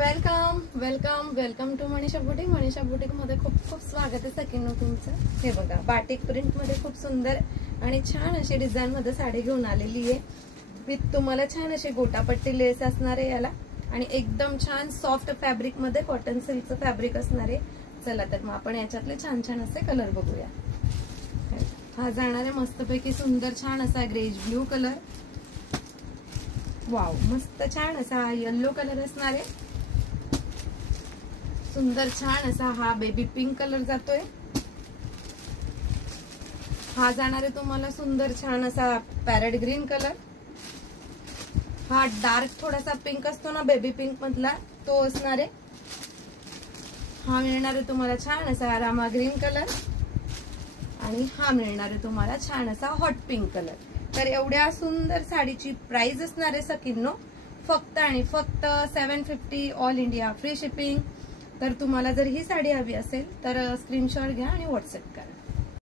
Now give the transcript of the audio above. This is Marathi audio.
Welcome welcome welcome to Manisha boutique. Manisha boutique मध्ये खूप खूप स्वागत आहे सगळ्यांना तुमचं. हे बघा बाटिक प्रिंट मध्ये खूप सुंदर आणि छान अशी डिझाइन मध्ये साडी घेऊन आलेली आहे. विथ तुम्हाला छान अशी गोटापट्टी लेस असणार आहे याला आणि एकदम छान सॉफ्ट फॅब्रिक मध्ये कॉटन सिल्कचं फॅब्रिक असणार आहे. चला तर मग आपण याच्यातले छान छान असे कलर बघूया. हा जाणार आहे मस्तपैकी सुंदर छान असा ग्रेज ब्लू कलर. वाव मस्त छान असा येलो कलर असणार आहे. सुंदर छान असा हा बेबी पिंक कलर जातोय. हा जाणार आहे तुम्हाला सुंदर छान असा पॅरेट ग्रीन कलर. हा डार्क थोडासा पिंक असतो ना बेबी पिंक मधला तो असणार आहे. हा मिळणार आहे तुम्हाला छान असा रामा ग्रीन कलर आणि हा मिळणार आहे तुम्हाला छान असा हॉट पिंक कलर. तर एवढ्या सुंदर साडीची प्राइस असणार आहे सकिन्नो फक्त आणि फक्त 750 ऑल इंडिया फ्री शिपिंग. तर तुम्हाला जर ही साडी हवी असेल तर स्क्रीनशॉट घ्या आणि व्हॉट्सअप करा.